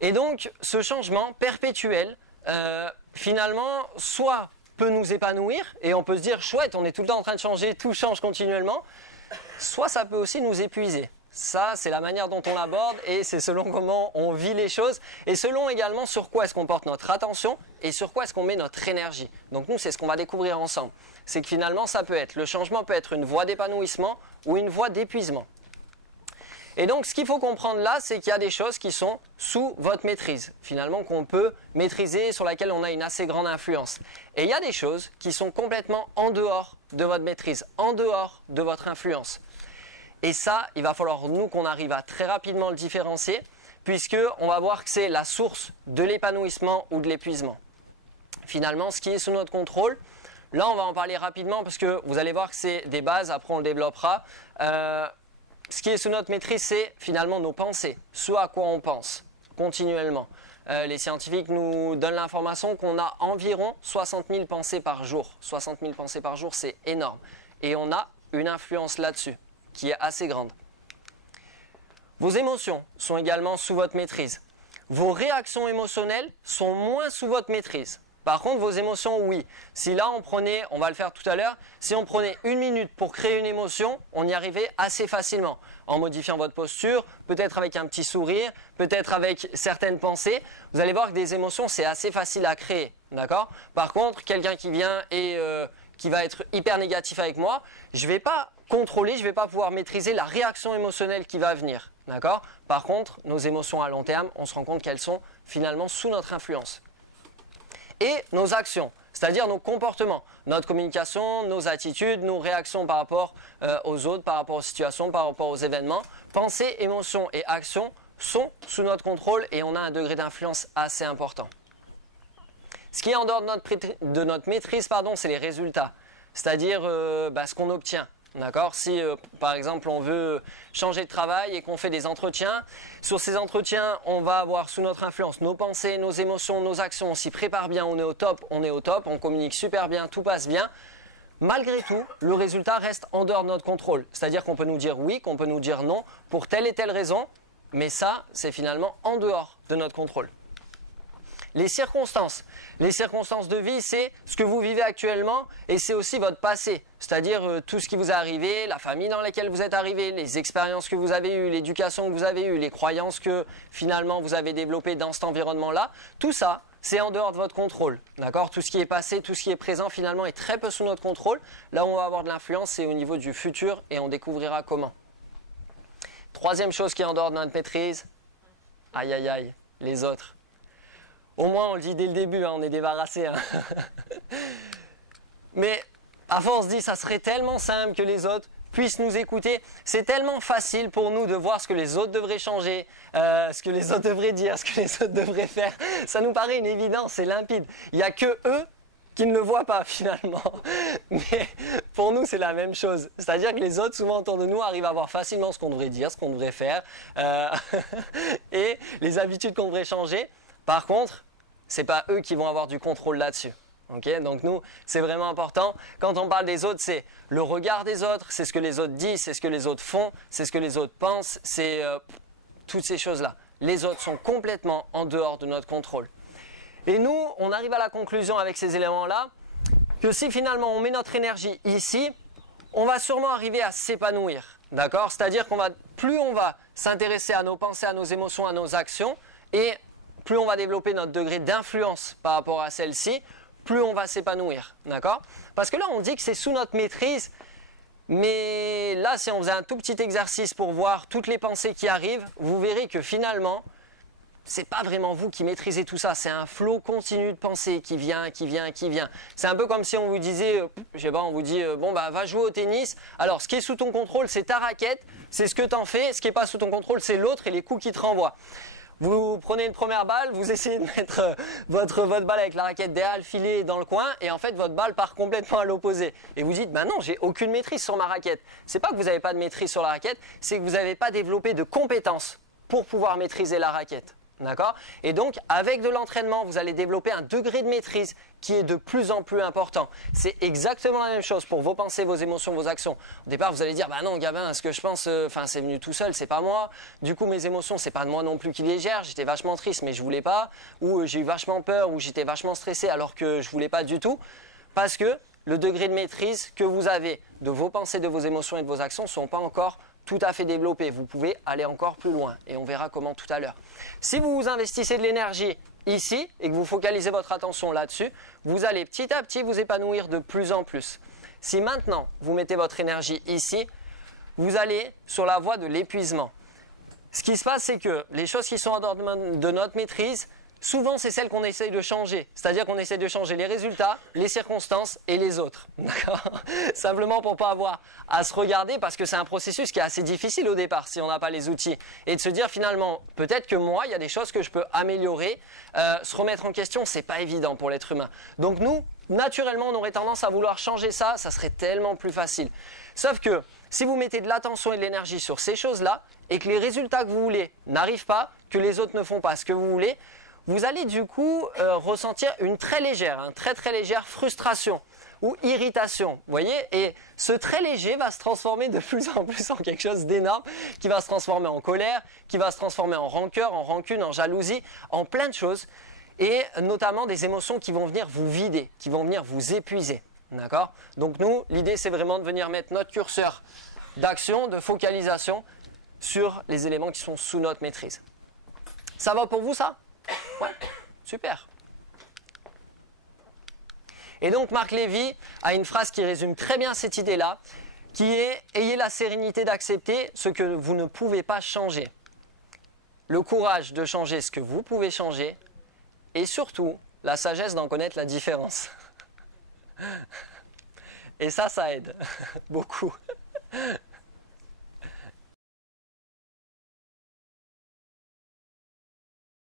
Et donc, ce changement perpétuel, finalement, soit peut nous épanouir, et on peut se dire, chouette, on est tout le temps en train de changer, tout change continuellement, soit ça peut aussi nous épuiser. Ça, c'est la manière dont on l'aborde, et c'est selon comment on vit les choses, et selon également sur quoi est-ce qu'on porte notre attention, et sur quoi est-ce qu'on met notre énergie. Donc nous, c'est ce qu'on va découvrir ensemble. C'est que finalement, ça peut être, le changement peut être une voie d'épanouissement, ou une voie d'épuisement. Et donc, ce qu'il faut comprendre là, c'est qu'il y a des choses qui sont sous votre maîtrise, finalement, qu'on peut maîtriser, sur lesquelles on a une assez grande influence. Et il y a des choses qui sont complètement en dehors de votre maîtrise, en dehors de votre influence. Et ça, il va falloir, nous, qu'on arrive à très rapidement le différencier, puisqu'on va voir que c'est la source de l'épanouissement ou de l'épuisement. Finalement, ce qui est sous notre contrôle, là, on va en parler rapidement, parce que vous allez voir que c'est des bases, après on le développera. Ce qui est sous notre maîtrise, c'est finalement nos pensées, ce à quoi on pense continuellement. Les scientifiques nous donnent l'information qu'on a environ 60 000 pensées par jour. 60 000 pensées par jour, c'est énorme. Et on a une influence là-dessus, qui est assez grande. Vos émotions sont également sous votre maîtrise. Vos réactions émotionnelles sont moins sous votre maîtrise. Par contre, vos émotions, oui. Si là, on va le faire tout à l'heure, si on prenait 1 minute pour créer une émotion, on y arrivait assez facilement. En modifiant votre posture, peut-être avec un petit sourire, peut-être avec certaines pensées. Vous allez voir que des émotions, c'est assez facile à créer. D'accord ? Par contre, quelqu'un qui vient et qui va être hyper négatif avec moi, je ne vais pas contrôler, je ne vais pas pouvoir maîtriser la réaction émotionnelle qui va venir. D'accord ? Par contre, nos émotions à long terme, on se rend compte qu'elles sont finalement sous notre influence. Et nos actions, c'est-à-dire nos comportements, notre communication, nos attitudes, nos réactions par rapport aux autres, par rapport aux situations, par rapport aux événements. Pensées, émotions et actions sont sous notre contrôle et on a un degré d'influence assez important. Ce qui est en dehors de notre maîtrise, c'est les résultats, c'est-à-dire ce qu'on obtient. D'accord ? Si par exemple on veut changer de travail et qu'on fait des entretiens, sur ces entretiens on va avoir sous notre influence nos pensées, nos émotions, nos actions, on s'y prépare bien, on est au top, on communique super bien, tout passe bien. Malgré tout, le résultat reste en dehors de notre contrôle. C'est-à-dire qu'on peut nous dire oui, qu'on peut nous dire non pour telle et telle raison, mais ça c'est finalement en dehors de notre contrôle. Les circonstances de vie, c'est ce que vous vivez actuellement et c'est aussi votre passé. C'est-à-dire tout ce qui vous est arrivé, la famille dans laquelle vous êtes arrivé, les expériences que vous avez eues, l'éducation que vous avez eue, les croyances que finalement vous avez développées dans cet environnement-là. Tout ça, c'est en dehors de votre contrôle. D'accord ? Tout ce qui est passé, tout ce qui est présent finalement est très peu sous notre contrôle. Là où on va avoir de l'influence, c'est au niveau du futur et on découvrira comment. Troisième chose qui est en dehors de notre maîtrise, aïe aïe aïe, les autres. Au moins, on le dit dès le début, on est débarrassé. Mais à force, on se dit, ça serait tellement simple que les autres puissent nous écouter. C'est tellement facile pour nous de voir ce que les autres devraient changer, ce que les autres devraient dire, ce que les autres devraient faire. Ça nous paraît une évidence, c'est limpide. Il n'y a que eux qui ne le voient pas finalement. Mais pour nous, c'est la même chose. C'est-à-dire que les autres, souvent autour de nous, arrivent à voir facilement ce qu'on devrait dire, ce qu'on devrait faire, et les habitudes qu'on devrait changer. Par contre, c'est pas eux qui vont avoir du contrôle là-dessus. Okay ? Donc nous, c'est vraiment important. Quand on parle des autres, c'est le regard des autres, c'est ce que les autres disent, c'est ce que les autres font, c'est ce que les autres pensent, c'est toutes ces choses-là. Les autres sont complètement en dehors de notre contrôle. Et nous, on arrive à la conclusion avec ces éléments-là, que si finalement on met notre énergie ici, on va sûrement arriver à s'épanouir. D'accord ? C'est-à-dire plus on va s'intéresser à nos pensées, à nos émotions, à nos actions, et plus on va développer notre degré d'influence par rapport à celle-ci, plus on va s'épanouir, d'accord ? Parce que là, on dit que c'est sous notre maîtrise, mais là, si on faisait un tout petit exercice pour voir toutes les pensées qui arrivent, vous verrez que finalement, c'est pas vraiment vous qui maîtrisez tout ça, c'est un flot continu de pensées qui vient. C'est un peu comme si on vous disait, on vous dit, va jouer au tennis. Alors, ce qui est sous ton contrôle, c'est ta raquette, c'est ce que t'en fais, ce qui est pas sous ton contrôle, c'est l'autre et les coups qui te renvoient. Vous prenez une première balle, vous essayez de mettre votre balle avec la raquette derrière le filet dans le coin et en fait votre balle part complètement à l'opposé. Et vous dites, non, j'ai aucune maîtrise sur ma raquette. C'est pas que vous n'avez pas de maîtrise sur la raquette, c'est que vous n'avez pas développé de compétences pour pouvoir maîtriser la raquette. D'accord? Et donc, avec de l'entraînement, vous allez développer un degré de maîtrise qui est de plus en plus important. C'est exactement la même chose pour vos pensées, vos émotions, vos actions. Au départ, vous allez dire, bah non, Gabin, ce que je pense, c'est venu tout seul, c'est pas moi. Du coup, mes émotions, c'est pas de moi non plus qui les gère. J'étais vachement triste, mais je voulais pas. Ou j'ai eu vachement peur, ou j'étais vachement stressé, alors que je voulais pas du tout. Parce que le degré de maîtrise que vous avez de vos pensées, de vos émotions et de vos actions ne sont pas encore tout à fait développés. Vous pouvez aller encore plus loin et on verra comment tout à l'heure. Si vous investissez de l'énergie ici et que vous focalisez votre attention là-dessus, vous allez petit à petit vous épanouir de plus en plus. Si maintenant vous mettez votre énergie ici, vous allez sur la voie de l'épuisement. Ce qui se passe, c'est que les choses qui sont en dehors de notre maîtrise, souvent, c'est celles qu'on essaye de changer. C'est-à-dire qu'on essaye de changer les résultats, les circonstances et les autres. D'accord ? Simplement pour ne pas avoir à se regarder, parce que c'est un processus qui est assez difficile au départ si on n'a pas les outils. Et de se dire finalement, peut-être que moi, il y a des choses que je peux améliorer. Se remettre en question, c'est pas évident pour l'être humain. Donc nous, naturellement, on aurait tendance à vouloir changer ça, ça serait tellement plus facile. Sauf que si vous mettez de l'attention et de l'énergie sur ces choses-là, et que les résultats que vous voulez n'arrivent pas, que les autres ne font pas ce que vous voulez, vous allez du coup ressentir une très légère frustration ou irritation, vous voyez, et ce très léger va se transformer de plus en plus en quelque chose d'énorme, qui va se transformer en colère, qui va se transformer en rancœur, en rancune, en jalousie, en plein de choses, et notamment des émotions qui vont venir vous vider, qui vont venir vous épuiser, d'accord? Donc nous, l'idée c'est vraiment de venir mettre notre curseur d'action, de focalisation sur les éléments qui sont sous notre maîtrise. Ça va pour vous ça? Ouais, super. Et donc Marc Lévy a une phrase qui résume très bien cette idée-là, qui est « Ayez la sérénité d'accepter ce que vous ne pouvez pas changer, le courage de changer ce que vous pouvez changer, et surtout la sagesse d'en connaître la différence. » Et ça aide beaucoup.